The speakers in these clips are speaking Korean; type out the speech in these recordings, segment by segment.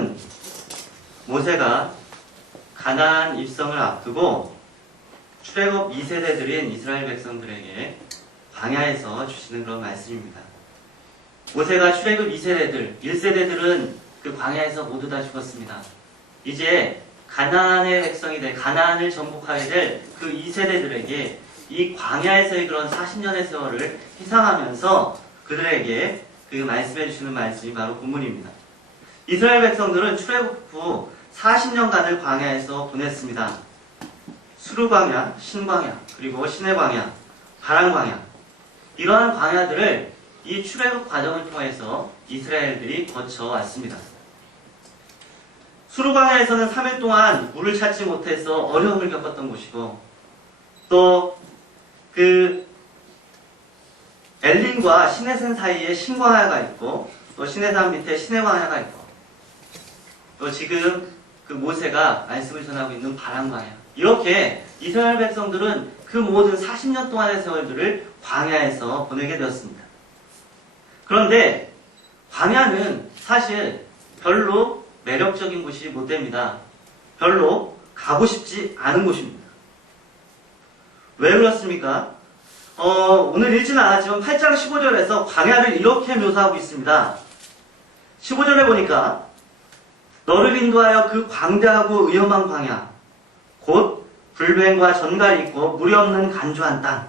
말씀은 모세가 가나안 입성을 앞두고 출애굽 2세대들인 이스라엘 백성들에게 광야에서 주시는 그런 말씀입니다. 모세가 출애굽 2세대들, 1세대들은 그 광야에서 모두 다 죽었습니다. 이제 가나안의 백성이 될, 가나안을 정복하게 될 그 2세대들에게 이 광야에서의 그런 40년의 세월을 희생하면서 그들에게 그 말씀해 주시는 말씀이 바로 본문입니다. 이스라엘 백성들은 출애굽 후 40년간을 광야에서 보냈습니다. 수르광야, 신광야, 그리고 시내광야, 바람광야, 이러한 광야들을 이 출애굽 과정을 통해서 이스라엘들이 거쳐왔습니다. 수르광야에서는 3일 동안 물을 찾지 못해서 어려움을 겪었던 곳이고, 또 그 엘림과 시내산 사이에 신광야가 있고, 또 시내산 밑에 시내광야가 있고, 또 지금 그 모세가 말씀을 전하고 있는 바람광야, 이렇게 이스라엘 백성들은 그 모든 40년 동안의 세월들을 광야에서 보내게 되었습니다. 그런데 광야는 사실 별로 매력적인 곳이 못 됩니다. 별로 가고 싶지 않은 곳입니다. 왜 그렇습니까? 오늘 읽지는 않았지만 8장 15절에서 광야를 이렇게 묘사하고 있습니다. 15절에 보니까 너를 인도하여 그 광대하고 위험한 광야, 곧 불뱀과 전갈이 있고 물이 없는 간조한 땅,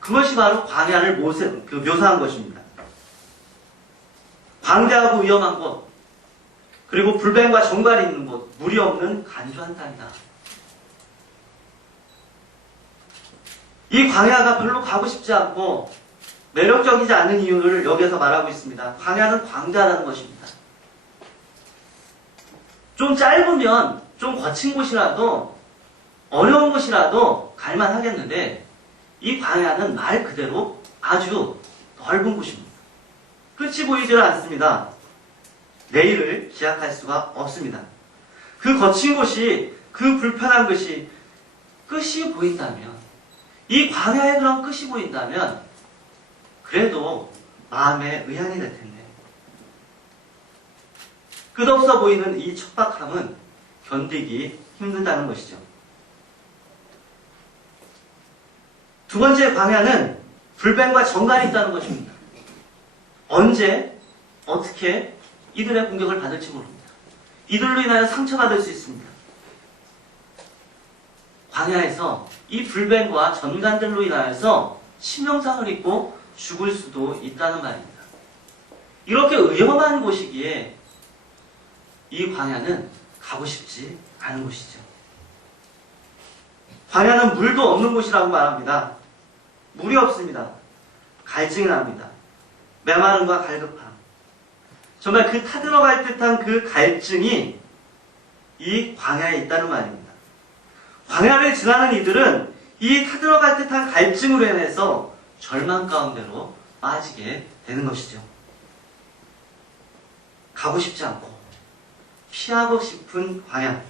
그것이 바로 광야를 묘사한 것입니다. 광대하고 위험한 곳, 그리고 불뱀과 전갈이 있는 곳, 물이 없는 간조한 땅이다. 이 광야가 별로 가고 싶지 않고 매력적이지 않은 이유를 여기에서 말하고 있습니다. 광야는 광대하다는 것입니다. 좀 짧으면, 좀 거친 곳이라도, 어려운 곳이라도 갈만하겠는데, 이 광야는 말 그대로 아주 넓은 곳입니다. 끝이 보이질 않습니다. 내일을 기약할 수가 없습니다. 그 거친 곳이, 그 불편한 것이 끝이 보인다면, 이 광야의 그런 끝이 보인다면 그래도 마음에 의안이 될 텐데, 끝없어 보이는 이 척박함은 견디기 힘들다는 것이죠. 두 번째 광야는 불뱀과 정갈이 있다는 것입니다. 언제 어떻게 이들의 공격을 받을지 모릅니다. 이들로 인하여 상처받을 수 있습니다. 광야에서 이 불뱀과 전갈들로 인하여서 치명상을 입고 죽을 수도 있다는 말입니다. 이렇게 위험한 곳이기에 이 광야는 가고 싶지 않은 곳이죠. 광야는 물도 없는 곳이라고 말합니다. 물이 없습니다. 갈증이 납니다. 메마름과 갈급함. 정말 그 타들어갈 듯한 그 갈증이 이 광야에 있다는 말입니다. 광야를 지나는 이들은 이 타들어갈 듯한 갈증으로 인해서 절망 가운데로 빠지게 되는 것이죠. 가고 싶지 않고 피하고 싶은 광야,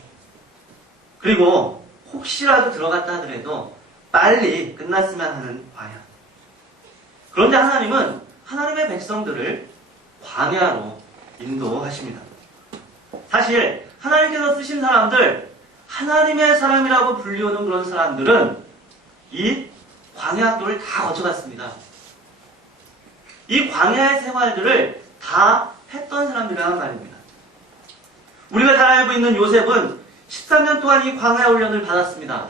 그리고 혹시라도 들어갔다 하더라도 빨리 끝났으면 하는 광야. 그런데 하나님은 하나님의 백성들을 광야로 인도하십니다. 사실 하나님께서 쓰신 사람들, 하나님의 사람이라고 불리우는 그런 사람들은 이 광야길을 다 거쳐갔습니다. 이 광야의 생활들을 다 했던 사람들이라는 말입니다. 우리가 잘 알고 있는 요셉은 13년 동안 이 광야 훈련을 받았습니다.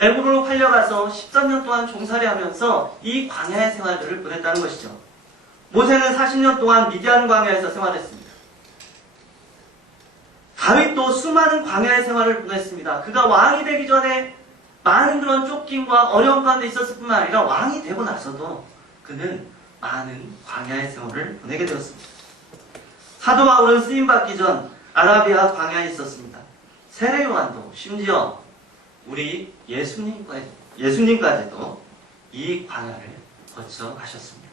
애굽으로 팔려가서 13년 동안 종살이 하면서 이 광야의 생활들을 보냈다는 것이죠. 모세는 40년 동안 미디안 광야에서 생활했습니다. 다윗도 수많은 광야의 생활을 보냈습니다. 그가 왕이 되기 전에 많은 그런 쫓김과 어려움 가운데 있었을 뿐만 아니라 왕이 되고 나서도 그는 많은 광야의 세월을 보내게 되었습니다. 사도 바울은 쓰임받기 전 아라비아 광야에 있었습니다. 세례 요한도 심지어 우리 예수님까지도 이 광야를 거쳐 가셨습니다.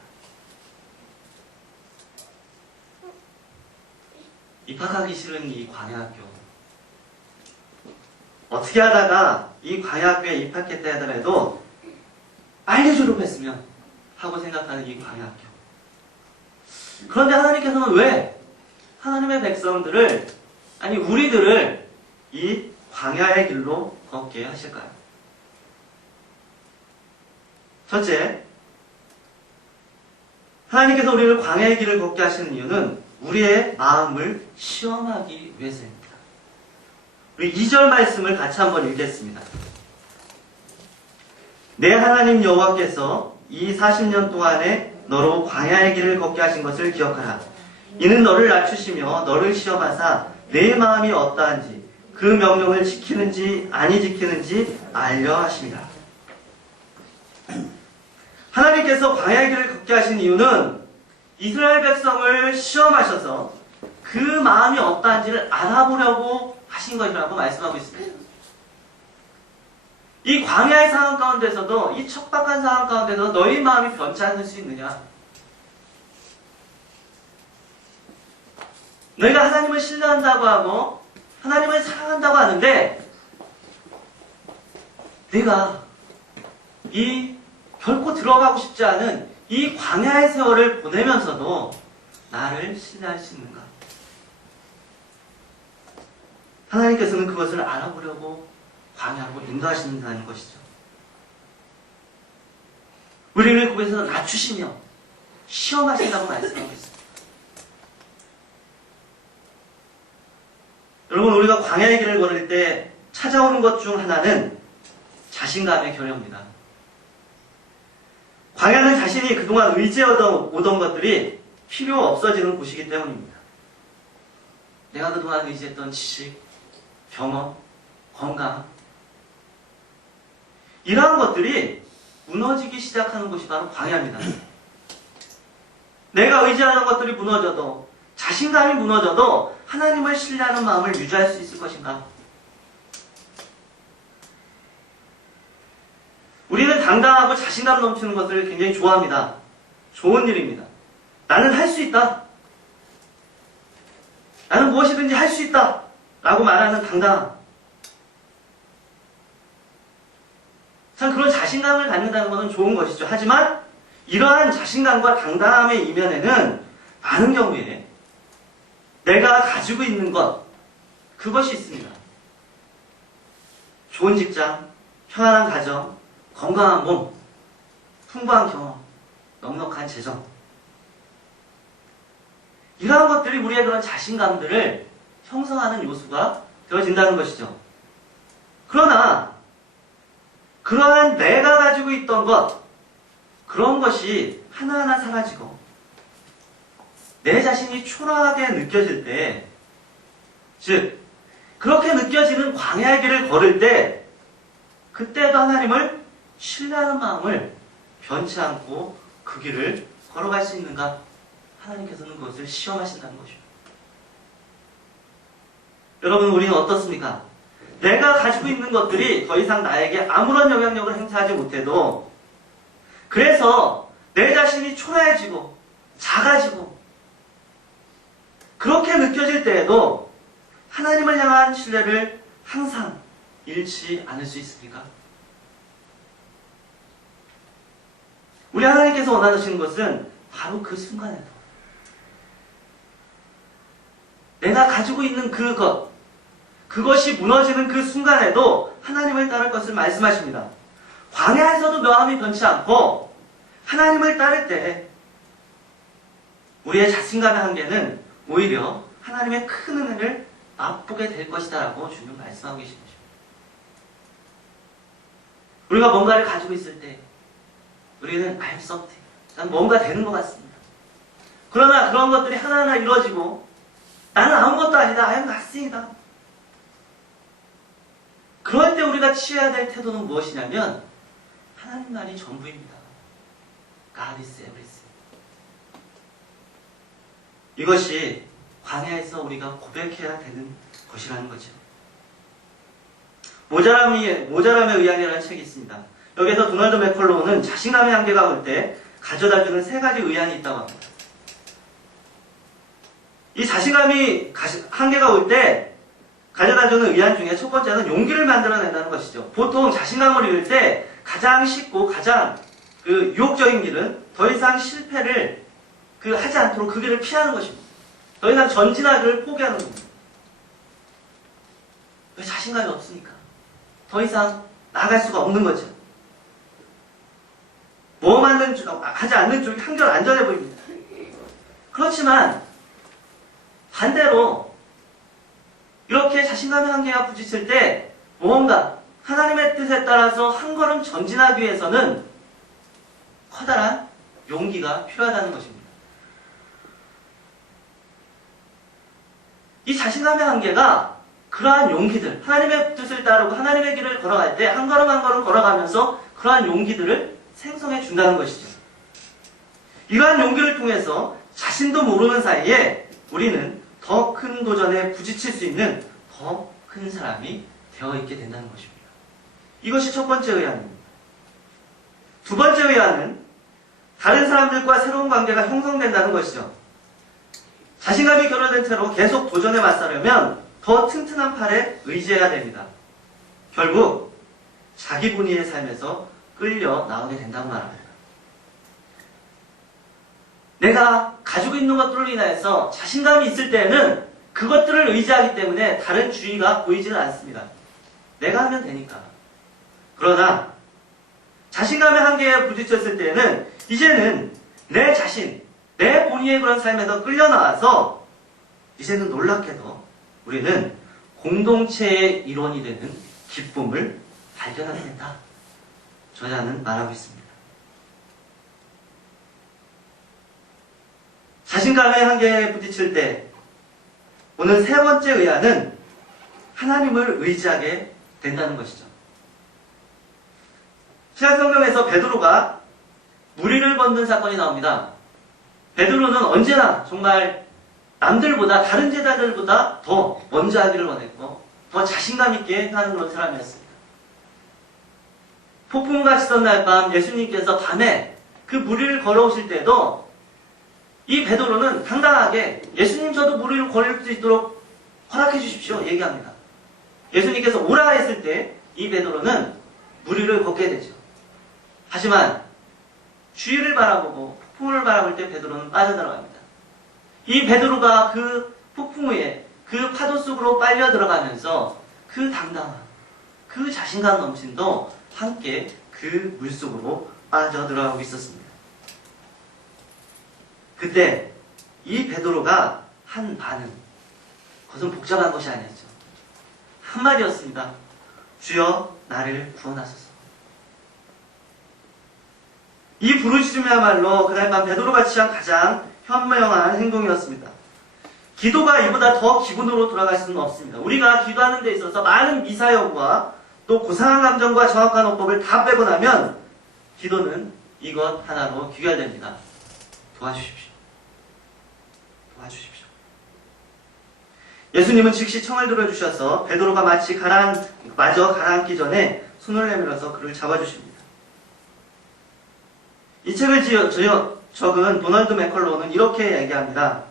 입학하기 싫은 이 광야학교, 어떻게 하다가 이 광야학교에 입학했다 하더라도 빨리 졸업했으면 하고 생각하는 이 광야학교. 그런데 하나님께서는 왜 하나님의 백성들을, 아니 우리들을 이 광야의 길로 걷게 하실까요? 첫째, 하나님께서 우리를 광야의 길을 걷게 하시는 이유는 우리의 마음을 시험하기 위해서입니다. 우리 2절 말씀을 같이 한번 읽겠습니다. 내 하나님 여호와께서 이 40년 동안에 너로 광야의 길을 걷게 하신 것을 기억하라. 이는 너를 낮추시며 너를 시험하사 내 마음이 어떠한지 그 명령을 지키는지 아니 지키는지 알려 하십니다. 하나님께서 광야의 길을 걷게 하신 이유는 이스라엘 백성을 시험하셔서 그 마음이 어떠한지를 알아보려고 하신 것이라고 말씀하고 있습니다. 이 광야의 상황 가운데서도, 이 척박한 상황 가운데서 너희 마음이 변치 않을 수 있느냐? 너희가 하나님을 신뢰한다고 하고 하나님을 사랑한다고 하는데 내가 이 결코 들어가고 싶지 않은 이 광야의 세월을 보내면서도 나를 신뢰할 수 있는가? 하나님께서는 그것을 알아보려고 광야로 인도하신다는 것이죠. 우리를 거기서 낮추시며 시험하신다고 말씀하고 있습니다. 여러분, 우리가 광야의 길을 걸을 때 찾아오는 것 중 하나는 자신감의 결여입니다. 광야는 자신이 그동안 의지하던 오던 것들이 필요 없어지는 곳이기 때문입니다. 내가 그동안 의지했던 지식, 경험, 건강, 이러한 것들이 무너지기 시작하는 곳이 바로 광야입니다. 내가 의지하는 것들이 무너져도, 자신감이 무너져도 하나님을 신뢰하는 마음을 유지할 수 있을 것인가? 우리는 당당하고 자신감 넘치는 것을 굉장히 좋아합니다. 좋은 일입니다. 나는 할 수 있다. 나는 무엇이든지 할 수 있다. 라고 말하는 당당함. 참 그런 자신감을 갖는다는 것은 좋은 것이죠. 하지만 이러한 자신감과 당당함의 이면에는 많은 경우에 내가 가지고 있는 것, 그것이 있습니다. 좋은 직장, 평안한 가정, 건강한 몸, 풍부한 경험, 넉넉한 재정. 이러한 것들이 우리의 그런 자신감들을 형성하는 요소가 되어진다는 것이죠. 그러나 그러한 내가 가지고 있던 것, 그런 것이 하나하나 사라지고 내 자신이 초라하게 느껴질 때, 즉 그렇게 느껴지는 광야의 길을 걸을 때 그때도 하나님을 신뢰하는 마음을 변치 않고 그 길을 걸어갈 수 있는가? 하나님께서는 그것을 시험하신다는 것입니다. 여러분, 우리는 어떻습니까? 내가 가지고 있는 것들이 더 이상 나에게 아무런 영향력을 행사하지 못해도, 그래서 내 자신이 초라해지고 작아지고 그렇게 느껴질 때에도 하나님을 향한 신뢰를 항상 잃지 않을 수 있습니까? 우리 하나님께서 원하시는 것은 바로 그 순간에도 내가 가지고 있는 그것, 그것이 무너지는 그 순간에도 하나님을 따를 것을 말씀하십니다. 광야에서도 마음이 변치 않고 하나님을 따를 때 우리의 자신감의 한계는 오히려 하나님의 큰 은혜를 맛보게 될 것이다 라고 주님 말씀하고 계신 것입니다. 우리가 뭔가를 가지고 있을 때 우리는 I'm something, 난 뭔가 되는 것 같습니다. 그러나 그런 것들이 하나하나 이루어지고 나는 아무것도 아니다, I'm nothing이다. 그럴 때 우리가 취해야 될 태도는 무엇이냐면 하나님만이 전부입니다. God is everything. 이것이 광야에서 우리가 고백해야 되는 것이라는 거죠. 모자람의 의향이라는 책이 있습니다. 여기서 도널드 맥컬로우는 자신감의 한계가 올 때 가져다주는 3가지 의향이 있다고 합니다. 이 자신감이 한계가 올 때 가져다주는 의향 중에 첫 번째는 용기를 만들어낸다는 것이죠. 보통 자신감을 잃을 때 가장 쉽고 가장 유혹적인 길은 더 이상 실패를 하지 않도록 그 길을 피하는 것입니다. 더 이상 전진하기를 포기하는 겁니다. 왜? 자신감이 없으니까. 더 이상 나아갈 수가 없는 거죠. 하지 않는 쪽이 한결 안전해 보입니다. 그렇지만 반대로 이렇게 자신감의 한계가 부딪힐 때 무언가 하나님의 뜻에 따라서 한 걸음 전진하기 위해서는 커다란 용기가 필요하다는 것입니다. 이 자신감의 한계가 그러한 용기들, 하나님의 뜻을 따르고 하나님의 길을 걸어갈 때 한 걸음 한 걸음 걸어가면서 그러한 용기들을 생성해 준다는 것이죠. 이러한 용기를 통해서 자신도 모르는 사이에 우리는 더 큰 도전에 부딪힐 수 있는 더 큰 사람이 되어 있게 된다는 것입니다. 이것이 첫 번째 의안입니다. 두 번째 의안은 다른 사람들과 새로운 관계가 형성된다는 것이죠. 자신감이 결여된 채로 계속 도전에 맞서려면 더 튼튼한 팔에 의지해야 됩니다. 결국 자기 본위의 삶에서 끌려 나오게 된다고 말합니다. 내가 가지고 있는 것들로 인하여서 자신감이 있을 때에는 그것들을 의지하기 때문에 다른 주의가 보이지는 않습니다. 내가 하면 되니까. 그러나 자신감의 한계에 부딪혔을 때에는 이제는 내 자신, 내 본의의 그런 삶에서 끌려 나와서 이제는 놀랍게도 우리는 공동체의 일원이 되는 기쁨을 발견하게 된다. 저자는 말하고 있습니다. 자신감의 한계에 부딪힐 때 오늘 세 번째 의안은 하나님을 의지하게 된다는 것이죠. 신약성경에서 베드로가 무리를 걷는 사건이 나옵니다. 베드로는 언제나 정말 남들보다 다른 제자들보다 더 먼저 하기를 원했고 더 자신감 있게 하는 그런 사람이었습니다. 폭풍과 치던 날 밤 예수님께서 밤에 그 무리를 걸어오실 때도 이 베드로는 당당하게 예수님 저도 무리를 걸을 수 있도록 허락해 주십시오 얘기합니다. 예수님께서 오라 했을 때 이 베드로는 무리를 걷게 되죠. 하지만 주위를 바라보고 폭풍을 바라볼 때 베드로는 빠져들어갑니다. 이 베드로가 그 폭풍 위에 그 파도 속으로 빨려 들어가면서 그 당당함, 그 자신감 넘침도 함께 그 물속으로 빠져들어가고 있었습니다. 그때 이 베드로가 한 반응, 그것은 복잡한 것이 아니었죠. 한마디였습니다. 주여 나를 구원하소서. 이 부르짖음이야말로 그날 밤 베드로가 취한 가장 현명한 행동이었습니다. 기도가 이보다 더 기본으로 돌아갈 수는 없습니다. 우리가 기도하는 데 있어서 많은 미사역과 또 고상한 감정과 정확한 어법을 다 빼고 나면 기도는 이것 하나로 귀결됩니다. 도와주십시오. 도와주십시오. 예수님은 즉시 청을 들어주셔서 베드로가 마저 가라앉기 전에 손을 내밀어서 그를 잡아주십니다. 이 책을 적은 도널드 맥컬로우는 이렇게 얘기합니다.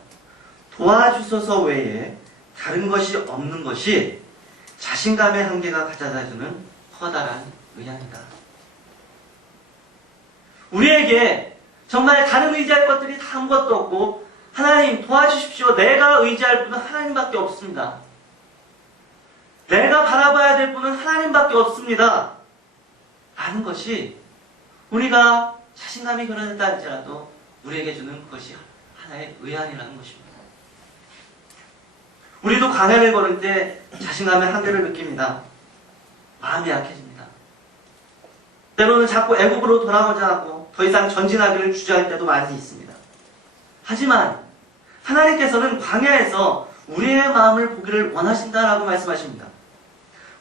도와주소서 외에 다른 것이 없는 것이 자신감의 한계가 가져다주는 커다란 의안이다. 우리에게 정말 다른 의지할 것들이 다 아무것도 없고 하나님 도와주십시오. 내가 의지할 분은 하나님밖에 없습니다. 내가 바라봐야 될 분은 하나님밖에 없습니다. 라는 것이 우리가 자신감이 결여됐다 할지라도 우리에게 주는 그것이 하나의 의안이라는 것입니다. 우리도 광야를 걸을 때 자신감의 한계를 느낍니다. 마음이 약해집니다. 때로는 자꾸 애국으로 돌아오자 하고 더 이상 전진하기를 주저할 때도 많이 있습니다. 하지만 하나님께서는 광야에서 우리의 마음을 보기를 원하신다라고 말씀하십니다.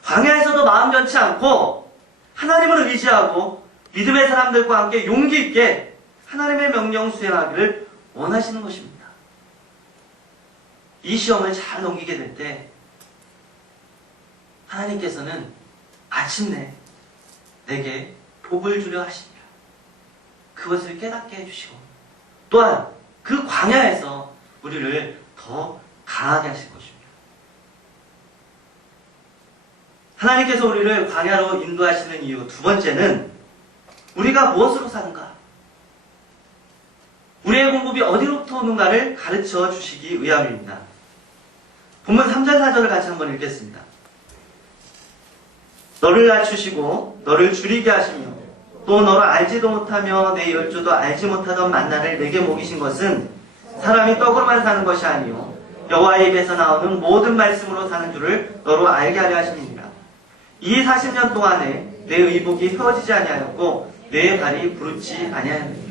광야에서도 마음 변치 않고 하나님을 의지하고 믿음의 사람들과 함께 용기 있게 하나님의 명령 수행하기를 원하시는 것입니다. 이 시험을 잘 넘기게 될 때 하나님께서는 마침내 내게 복을 주려 하십니다. 그것을 깨닫게 해주시고 또한 그 광야에서 우리를 더 강하게 하실 것입니다. 하나님께서 우리를 광야로 인도하시는 이유 두 번째는 우리가 무엇으로 사는가? 우리의 공급이 어디로부터 오는가를 가르쳐 주시기 위함입니다. 본문 3절 4절을 같이 한번 읽겠습니다. 너를 낮추시고 너를 줄이게 하시며 또 너를 알지도 못하며 내 열조도 알지 못하던 만나를 내게 먹이신 것은 사람이 떡으로만 사는 것이 아니요 여호와의 입에서 나오는 모든 말씀으로 사는 줄을 너로 알게 하려 하심이니라. 이 40년 동안에 내 의복이 휘어지지 아니하였고 내 발이 부르지 아니하였느니라.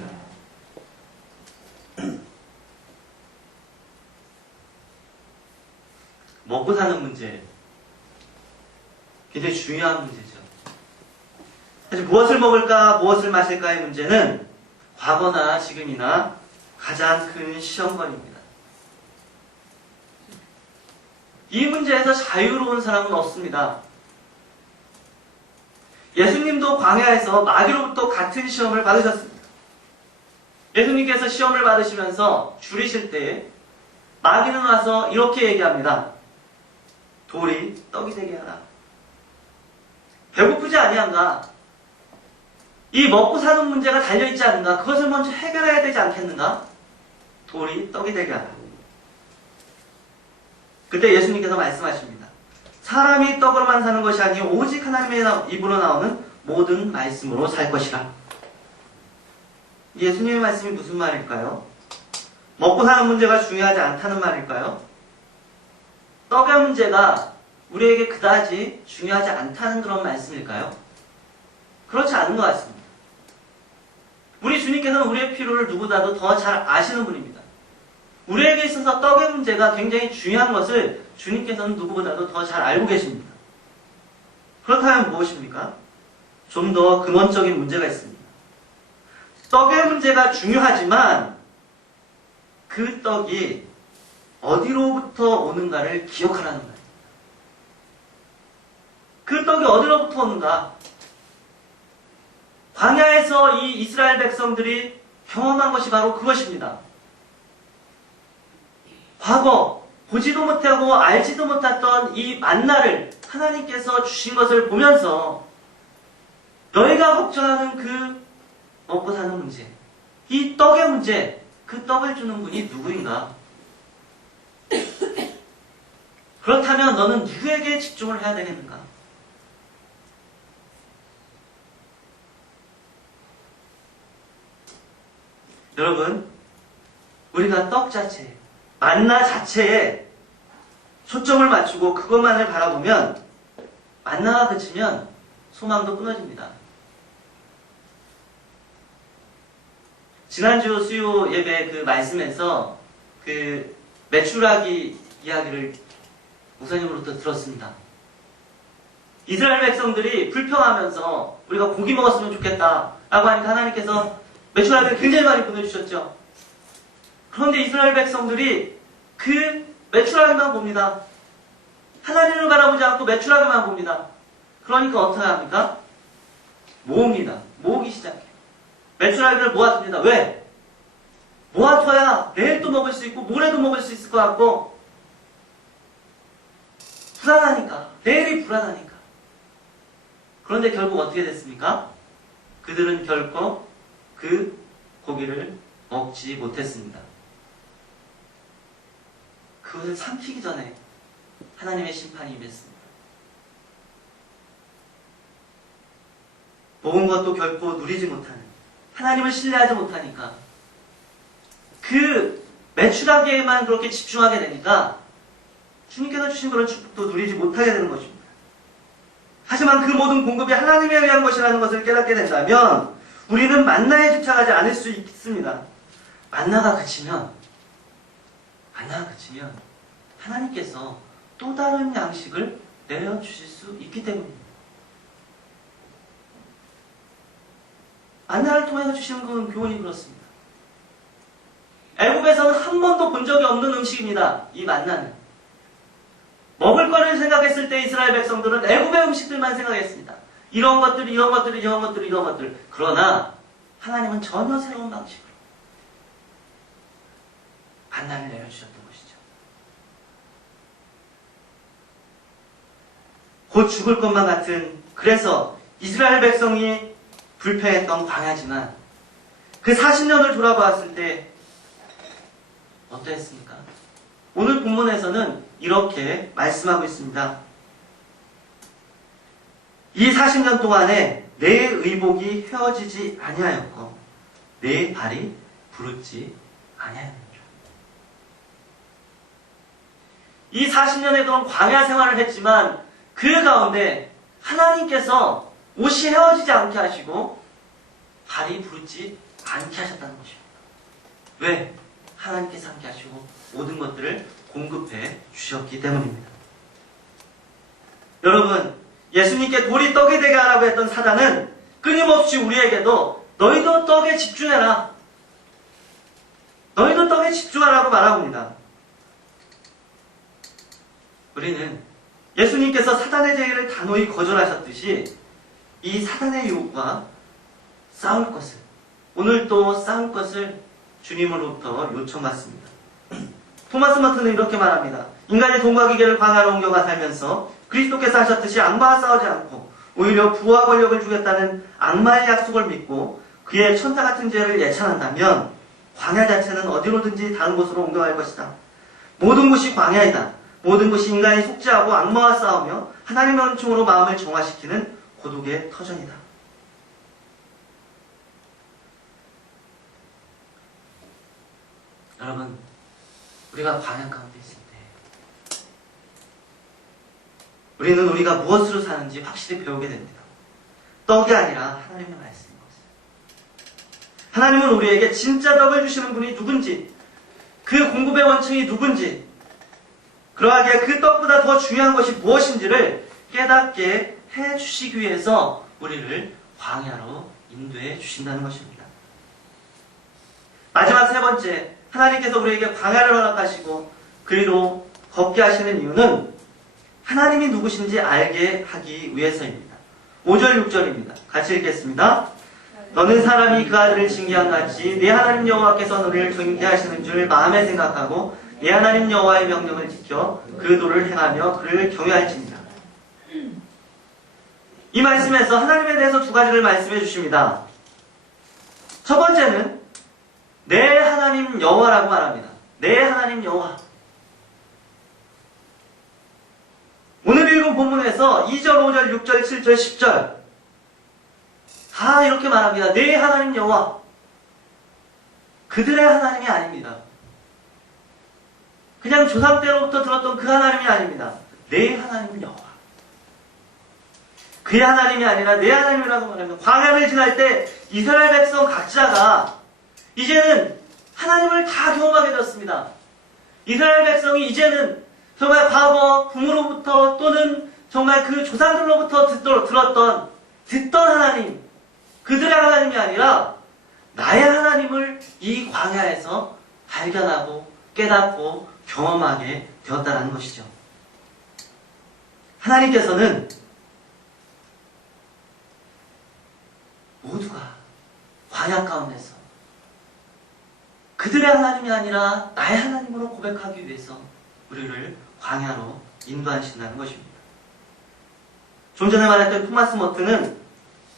먹고 사는 문제 굉장히 중요한 문제죠. 사실 무엇을 먹을까 무엇을 마실까의 문제는 과거나 지금이나 가장 큰 시험거리입니다. 이 문제에서 자유로운 사람은 없습니다. 예수님도 광야에서 마귀로부터 같은 시험을 받으셨습니다. 예수님께서 시험을 받으시면서 줄이실 때 마귀는 와서 이렇게 얘기합니다. 돌이 떡이 되게 하라. 배고프지 아니한가? 이 먹고 사는 문제가 달려있지 않는가? 그것을 먼저 해결해야 되지 않겠는가? 돌이 떡이 되게 하라. 그때 예수님께서 말씀하십니다. 사람이 떡으로만 사는 것이 아니요 오직 하나님의 입으로 나오는 모든 말씀으로 살 것이라. 예수님의 말씀이 무슨 말일까요? 먹고 사는 문제가 중요하지 않다는 말일까요? 떡의 문제가 우리에게 그다지 중요하지 않다는 그런 말씀일까요? 그렇지 않은 것 같습니다. 우리 주님께서는 우리의 필요를 누구보다도 더 잘 아시는 분입니다. 우리에게 있어서 떡의 문제가 굉장히 중요한 것을 주님께서는 누구보다도 더 잘 알고 계십니다. 그렇다면 무엇입니까? 좀 더 근원적인 문제가 있습니다. 떡의 문제가 중요하지만 그 떡이 어디로부터 오는가를 기억하라는 거예요. 그 떡이 어디로부터 오는가? 광야에서 이 이스라엘 백성들이 경험한 것이 바로 그것입니다. 과거 보지도 못하고 알지도 못했던 이 만나를 하나님께서 주신 것을 보면서 너희가 걱정하는 그 먹고 사는 문제, 이 떡의 문제, 그 떡을 주는 분이 누구인가? 그렇다면 너는 누구에게 집중을 해야 되겠는가? 여러분, 우리가 떡 자체, 만나 자체에 초점을 맞추고 그것만을 바라보면 만나가 그치면 소망도 끊어집니다. 지난주 수요 예배 그 말씀에서 그 메추라기 이야기를 목사님으로부터 들었습니다. 이스라엘 백성들이 불평하면서 우리가 고기 먹었으면 좋겠다 라고 하니까 하나님께서 메추라기를 굉장히 많이 보내주셨죠. 그런데 이스라엘 백성들이 그 메추라기만 봅니다. 하나님을 바라보지 않고 메추라기만 봅니다. 그러니까 어떻게 합니까? 모읍니다. 모으기 시작해요. 메추라기를 모아둡니다. 왜? 모아둬야 내일 또 먹을 수 있고 모레도 먹을 수 있을 것 같고 불안하니까. 내일이 불안하니까. 그런데 결국 어떻게 됐습니까? 그들은 결코 그 고기를 먹지 못했습니다. 그것을 삼키기 전에 하나님의 심판이 임했습니다. 먹은 것도 결코 누리지 못하는, 하나님을 신뢰하지 못하니까 그 메추라기에만 그렇게 집중하게 되니까 주님께서 주신 그런 축복도 누리지 못하게 되는 것입니다. 하지만 그 모든 공급이 하나님에 의한 것이라는 것을 깨닫게 된다면 우리는 만나에 집착하지 않을 수 있습니다. 만나가 그치면 하나님께서 또 다른 양식을 내려주실 수 있기 때문입니다. 만나를 통해서 주시는 그 교훈이 그렇습니다. 애굽에서는 한 번도 본 적이 없는 음식입니다. 이 만나는. 먹을 거를 생각했을 때 이스라엘 백성들은 애굽의 음식들만 생각했습니다. 이런 것들. 그러나 하나님은 전혀 새로운 방식으로 만나를 내려주셨던 것이죠. 곧 죽을 것만 같은, 그래서 이스라엘 백성이 불평했던 광야지만 그 40년을 돌아보았을 때 어떠했습니까? 오늘 본문에서는 이렇게 말씀하고 있습니다. 이 40년 동안에 내 의복이 헤어지지 아니하였고 내 발이 부르지 아니하였느니라. 이 40년의 동안 광야 생활을 했지만 그 가운데 하나님께서 옷이 헤어지지 않게 하시고 발이 부르지 않게 하셨다는 것입니다. 왜? 하나님께서 함께 하시고 모든 것들을 공급해 주셨기 때문입니다. 여러분, 예수님께 돌이 떡이 되게 하라고 했던 사단은 끊임없이 우리에게도 너희도 떡에 집중해라. 너희도 떡에 집중하라고 말합니다. 우리는 예수님께서 사단의 제의를 단호히 거절하셨듯이 이 사단의 유혹과 싸울 것을, 오늘 또 싸울 것을 주님으로부터 요청받습니다. 토마스 마트는 이렇게 말합니다. 인간이 돈과 기계를 광야로 옮겨가 살면서 그리스도께서 하셨듯이 악마와 싸우지 않고 오히려 부와 권력을 주겠다는 악마의 약속을 믿고 그의 천사 같은 죄를 예찬한다면 광야 자체는 어디로든지 다른 곳으로 옮겨갈 것이다. 모든 곳이 광야이다. 모든 곳이 인간이 속죄하고 악마와 싸우며 하나님의 은총으로 마음을 정화시키는 고독의 터전이다. 여러분, 우리가 광야 가운데 있을 때 우리는 우리가 무엇으로 사는지 확실히 배우게 됩니다. 떡이 아니라 하나님의 말씀인 것을. 하나님은 우리에게 진짜 떡을 주시는 분이 누군지, 그 공급의 원칙이 누군지, 그러하기에 그 떡보다 더 중요한 것이 무엇인지를 깨닫게 해주시기 위해서 우리를 광야로 인도해 주신다는 것입니다. 마지막 세 번째, 하나님께서 우리에게 광야를 허락하시고 그리로 걷게 하시는 이유는 하나님이 누구신지 알게 하기 위해서입니다. 5절 6절입니다. 같이 읽겠습니다. 너는 사람이 그 아들을 징계한 같이 네 하나님 여호와께서 너를 징계하시는 줄 마음에 생각하고 네 하나님 여호와의 명령을 지켜 그 도를 행하며 그를 경외할지니라. 이 말씀에서 하나님에 대해서 두 가지를 말씀해 주십니다. 첫 번째는 내 하나님 여호와라고 말합니다. 내 하나님 여호와. 오늘 읽은 본문에서 2절, 5절, 6절, 7절, 10절 다 이렇게 말합니다. 내 하나님 여호와. 그들의 하나님이 아닙니다. 그냥 조상 때로부터 들었던 그 하나님이 아닙니다. 내 하나님 여호와. 그의 하나님이 아니라 내 하나님이라고 말합니다. 광야를 지날 때 이스라엘 백성 각자가 이제는 하나님을 다 경험하게 되었습니다. 이스라엘 백성이 이제는 정말 과거 부모로부터 또는 정말 그 조상들로부터 듣던 하나님, 그들의 하나님이 아니라 나의 하나님을 이 광야에서 발견하고 깨닫고 경험하게 되었다는 것이죠. 하나님께서는 모두가 광야 가운데서 그들의 하나님이 아니라 나의 하나님으로 고백하기 위해서 우리를 광야로 인도하신다는 것입니다. 좀 전에 말했던 토마스 머튼은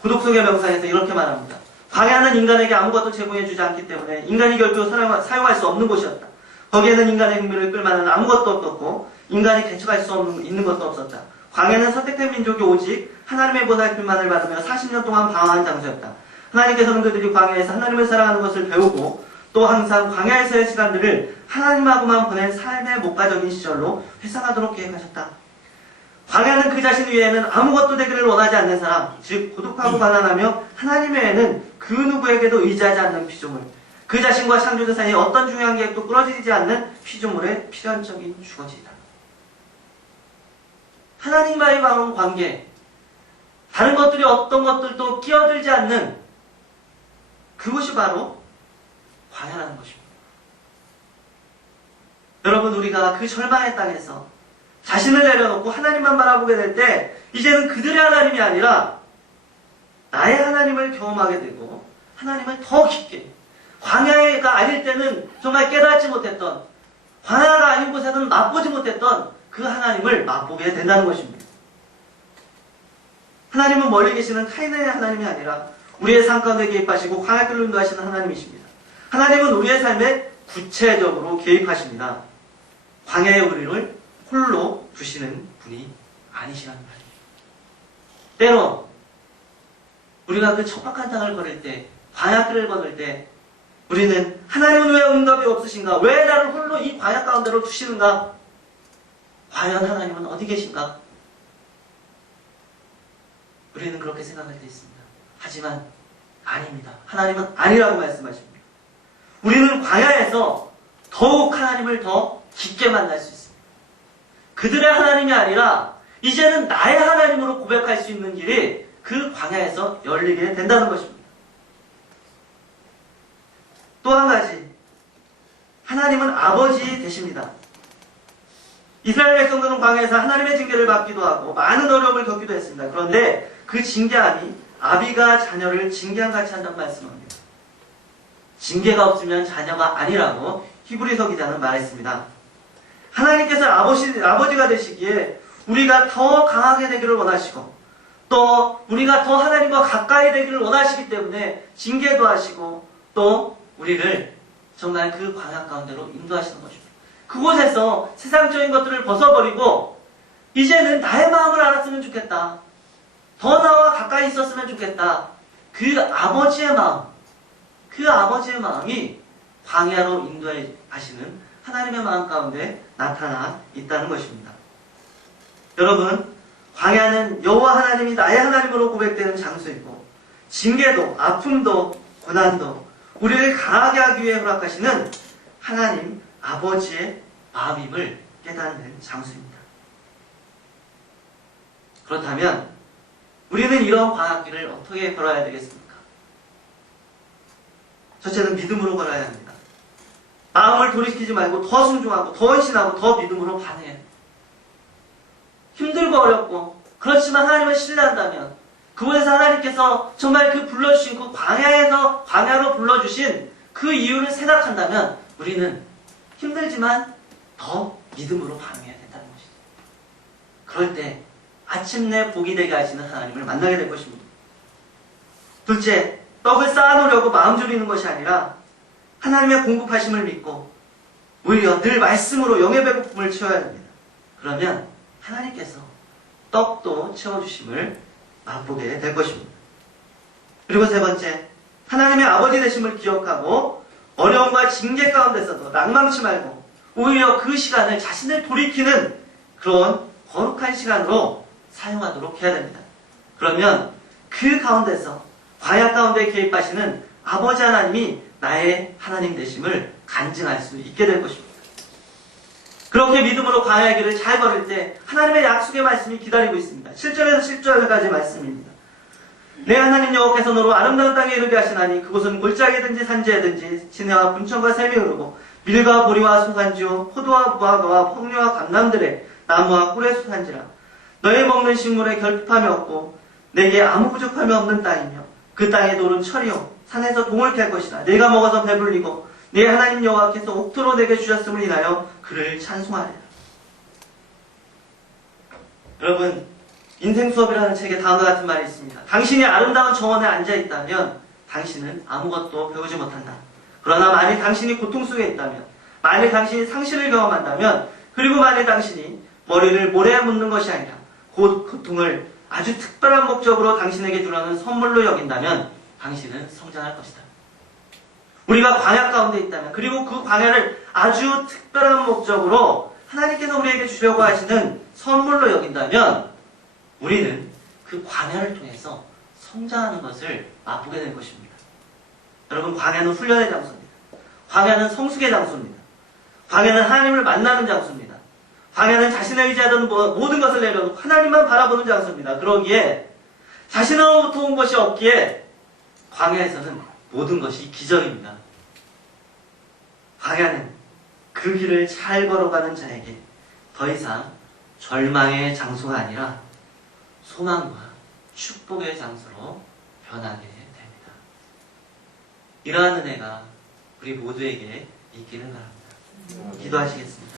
고독 속의 명상에서 이렇게 말합니다. 광야는 인간에게 아무것도 제공해주지 않기 때문에 인간이 결코 사용할 수 없는 곳이었다. 거기에는 인간의 흥미를 끌만한 아무것도 없었고 인간이 개척할 수 있는 것도 없었다. 광야는 선택된 민족이 오직 하나님의 보살핌만을 받으며 40년 동안 방황한 장소였다. 하나님께서는 그들이 광야에서 하나님을 사랑하는 것을 배우고 또 항상 광야에서의 시간들을 하나님하고만 보낸 삶의 목가적인 시절로 회상하도록 계획하셨다. 광야는 그 자신 위에는 아무것도 되기를 원하지 않는 사람, 즉 고독하고 가난하며 하나님 외에는 그 누구에게도 의지하지 않는 피조물, 그 자신과 창조주 사이에 어떤 중요한 계획도 꾸러지지 않는 피조물의 필연적인 주거지이다. 하나님과의 관계, 다른 것들이 어떤 것들도 끼어들지 않는 그것이 바로 광야라는 것입니다. 여러분, 우리가 그 절망의 땅에서 자신을 내려놓고 하나님만 바라보게 될 때 이제는 그들의 하나님이 아니라 나의 하나님을 경험하게 되고 하나님을 더 깊게, 광야가 아닐 때는 정말 깨닫지 못했던, 광야가 아닌 곳에서는 맛보지 못했던 그 하나님을 맛보게 된다는 것입니다. 하나님은 멀리 계시는 타인의 하나님이 아니라 우리의 삶 가운데 개입하시고 광야길로 인도하시는 하나님이십니다. 하나님은 우리의 삶에 구체적으로 개입하십니다. 광야의 우리를 홀로 두시는 분이 아니시라는 말이에요. 때로 우리가 그 척박한 땅을 걸을 때, 광야길을 걸을 때 우리는 하나님은 왜 응답이 없으신가? 왜 나를 홀로 이 광야 가운데로 두시는가? 과연 하나님은 어디 계신가? 우리는 그렇게 생각할 때 있습니다. 하지만 아닙니다. 하나님은 아니라고 말씀하십니다. 우리는 광야에서 더욱 하나님을 더 깊게 만날 수 있습니다. 그들의 하나님이 아니라 이제는 나의 하나님으로 고백할 수 있는 길이 그 광야에서 열리게 된다는 것입니다. 또 한 가지, 하나님은 아버지 되십니다. 이스라엘 백성들은 광야에서 하나님의 징계를 받기도 하고 많은 어려움을 겪기도 했습니다. 그런데 그 징계함이 아비가 자녀를 징계함 같이 한다고 말씀합니다. 징계가 없으면 자녀가 아니라고 히브리서 기자는 말했습니다. 하나님께서 아버지가 되시기에 우리가 더 강하게 되기를 원하시고 또 우리가 더 하나님과 가까이 되기를 원하시기 때문에 징계도 하시고 또 우리를 정말 그 광야 가운데로 인도하시는 것입니다. 그곳에서 세상적인 것들을 벗어버리고 이제는 나의 마음을 알았으면 좋겠다. 더 나와 가까이 있었으면 좋겠다. 그 아버지의 마음이 광야로 인도하시는 하나님의 마음 가운데 나타나 있다는 것입니다. 여러분, 광야는 여호와 하나님이 나의 하나님으로 고백되는 장소이고 징계도 아픔도 고난도 우리를 강하게 하기 위해 허락하시는 하나님 아버지의 마음임을 깨닫는 장소입니다. 그렇다면 우리는 이런 광야길을 어떻게 걸어야 되겠습니까? 첫째는 믿음으로 걸어야 합니다. 마음을 돌이키지 말고 더 순종하고 더 헌신하고 더 믿음으로 반응해야 합니다. 힘들고 어렵고 그렇지만 하나님을 신뢰한다면 그곳에서 하나님께서 정말 그 불러주신 그 광야로 불러주신 그 이유를 생각한다면 우리는 힘들지만 더 믿음으로 반응해야 된다는 것이죠. 그럴 때 아침내 복이 되게 하시는 하나님을 만나게 될 것입니다. 둘째, 떡을 쌓아놓으려고 마음 졸이는 것이 아니라 하나님의 공급하심을 믿고 오히려 늘 말씀으로 영의 배고픔을 채워야 됩니다. 그러면 하나님께서 떡도 채워주심을 맛보게 될 것입니다. 그리고 세 번째, 하나님의 아버지 되심을 기억하고 어려움과 징계 가운데서도 낭망치 말고 오히려 그 시간을 자신을 돌이키는 그런 거룩한 시간으로 사용하도록 해야 됩니다. 그러면 그 가운데서 광야 가운데 개입하시는 아버지 하나님이 나의 하나님 되심을 간증할 수 있게 될 것입니다. 그렇게 믿음으로 광야의 길을 잘 걸을 때 하나님의 약속의 말씀이 기다리고 있습니다. 7절에서 10절까지 말씀입니다. 내 하나님 여호와께서 너로 아름다운 땅에 이르게 하시나니 그곳은 골짜기든지 산지에든지 진해와 분천과 샘이 흐르고 밀과 보리와 소산지요 포도와 무화과와 폭류와 감람들의 나무와 꿀의 소산지라. 너의 먹는 식물에 결핍함이 없고 내게 아무 부족함이 없는 땅이며 그 땅의 돌은 철이요 산에서 동을 캘 것이라. 내가 먹어서 배불리고 내 하나님 여호와께서 옥토로 내게 주셨음을 인하여 그를 찬송하리라. 여러분, 인생 수업이라는 책에 다음과 같은 말이 있습니다. 당신이 아름다운 정원에 앉아있다면 당신은 아무것도 배우지 못한다. 그러나 만일 당신이 고통 속에 있다면, 만일 당신이 상실을 경험한다면, 그리고 만일 당신이 머리를 모래에 묻는 것이 아니라 곧 고통을 아주 특별한 목적으로 당신에게 주려는 선물로 여긴다면 당신은 성장할 것이다. 우리가 광야 가운데 있다면, 그리고 그 광야를 아주 특별한 목적으로 하나님께서 우리에게 주려고 하시는 선물로 여긴다면 우리는 그 광야를 통해서 성장하는 것을 맛보게 될 것입니다. 여러분, 광야는 훈련의 장소입니다. 광야는 성숙의 장소입니다. 광야는 하나님을 만나는 장소입니다. 광야는 자신을 의지하던 모든 것을 내려놓고 하나님만 바라보는 장소입니다. 그러기에 자신으로부터 온 것이 없기에 광야에서는 모든 것이 기적입니다. 광야는 그 길을 잘 걸어가는 자에게 더 이상 절망의 장소가 아니라 소망과 축복의 장소로 변하게 됩니다. 이러한 은혜가 우리 모두에게 있기를 바랍니다. 기도하시겠습니다.